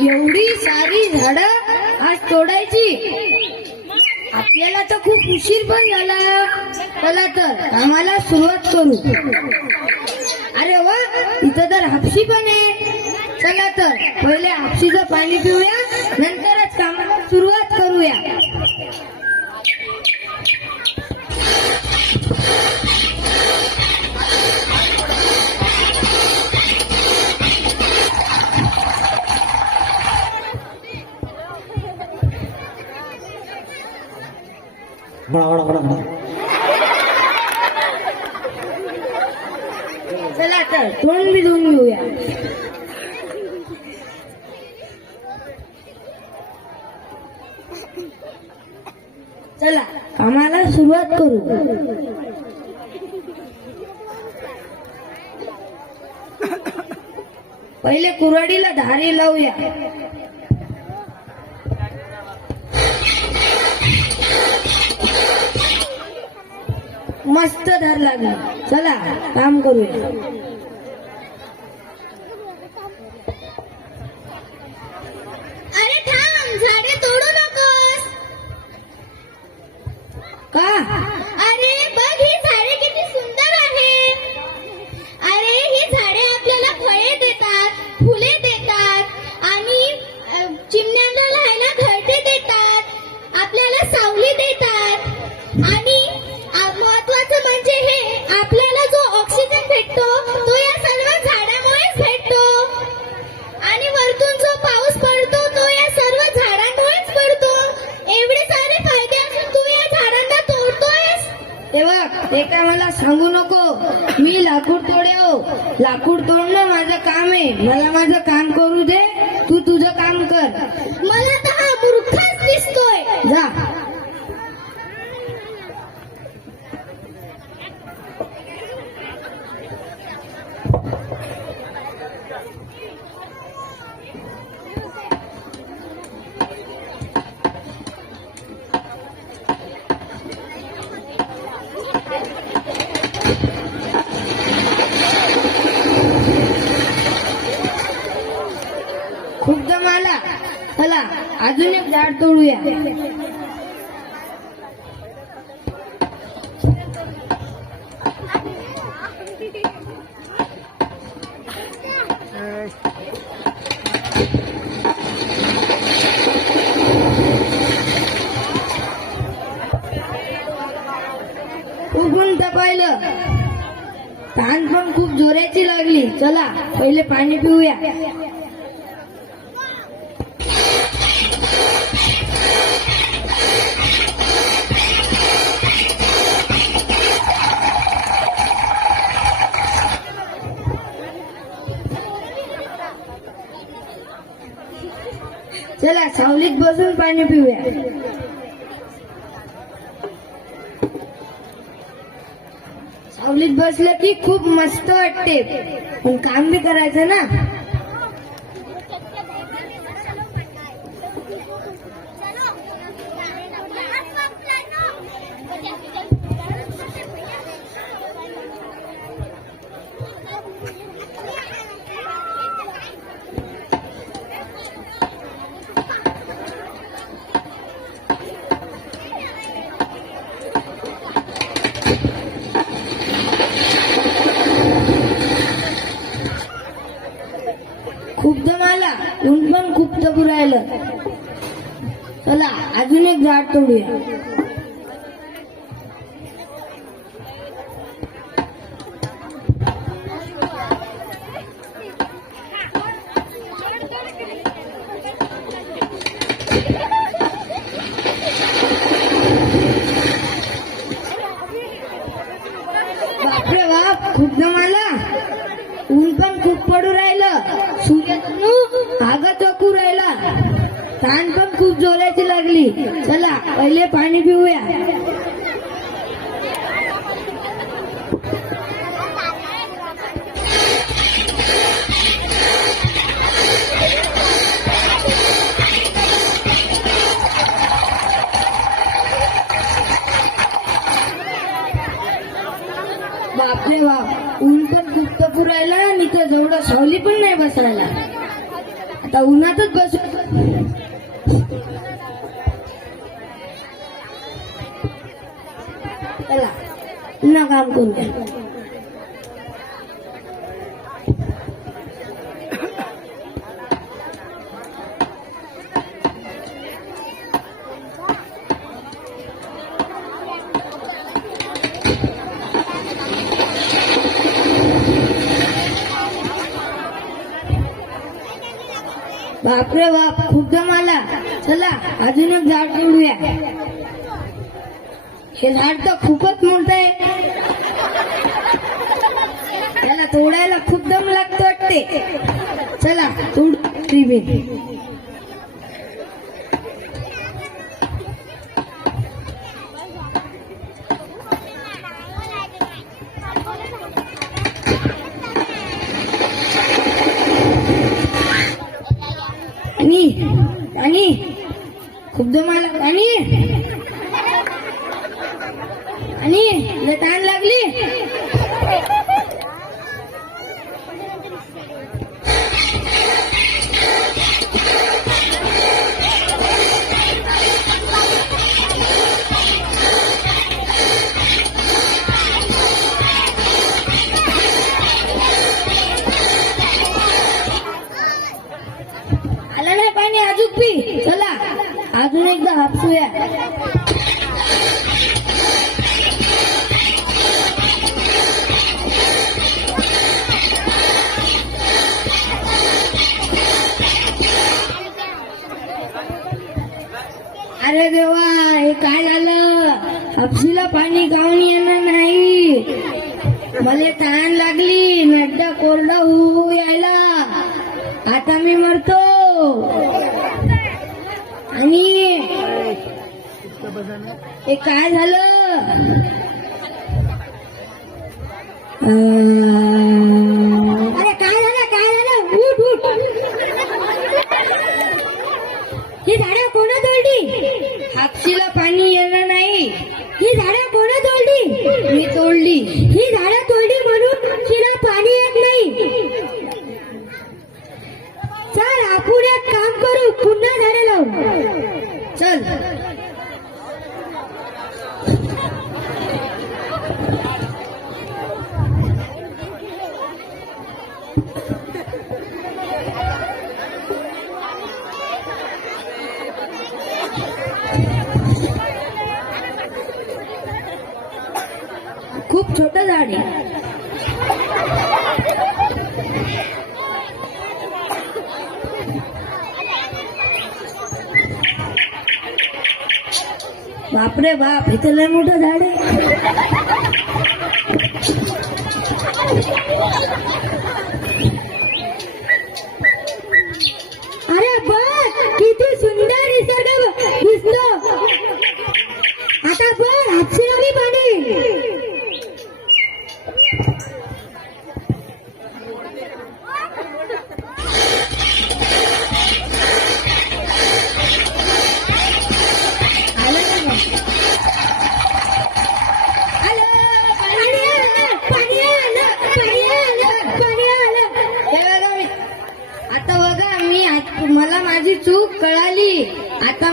एवढी सारी झाडं आज तोडायची. आपल्याला तर खूप उशीर पण झाला. चला तर आम्हाला सुरुवात करू. अरे वा इथं तर हापशी पण आहे. चला तर पहिले हापशीचं पाणी पिऊया नंतरच कामाला सुरुवात करूया. बड़ा बड़ा बड़ा बड़ा. चला तर तोंड बी धुवून घेऊया. चला कामाला सुरुवात करू. पहिले कुऱ्हाडीला धारी लावूया. मस्त धार लागली. चला काम करूया. काय मला सांगू नको. मी लाकूड तोडे हो. लाकूड तोडणं माझं काम आहे. मला माझं काम करू दे. तू तुझं काम कर. मला तर हा मूर्खच दिसतोय. जा खूप दम आला चला अजून एक झाड तोडूया खूप पाहिलं तहान पण खूप जोराची लागली. चला पहिले पाणी पिऊया. चला सावलीत बसून पाणी पिऊया. सावलीत बसलं की खूप मस्त वाटते. पण काम बी करायचं ना. खूप दम आला ऊन पण खूप तपू राहिलं चला अजून एक झाड तोडूया. चला पहिले पाणी पिऊया. बापरे बाप ऊन पण पुरायला राहिला आणि इथं जेवढं सावली पण नाही बसायला. आता उन्हातच बसू. चला पुन्हा काम करू द्या बापरे बाप खूप दम आला चला अजून एक झाड तोडूया हे झाड तर खूपच मोठं आहे. त्याला तोडायला खूप दम लागतो वाटते. चला तोड ट्रिबीन आणि आणि खूप दम आला आणि आणि लय हे काय झालं? अरे काय झालं? काय झालं? उठ उठ. ही झाडं कोणा तोडली? हापशीला पाणी येणार नाही. ही झाडं कोणा तोडली? मी तोडली. ही झाडं तोडली म्हणून तिला पाणी येत नाही चल आपण एक काम करू पुन्हा झाडं लावू चल खूप छोटं झाड आहे बापरे बाप इथं लय मोठं झाड आहे.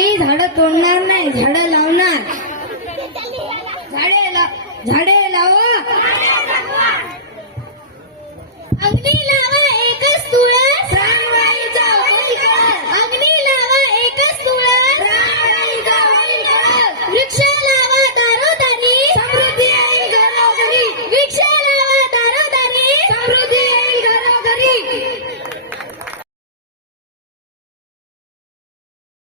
मी झाडं तोडणार नाही झाडं लावणार. झाडे लाव झाडे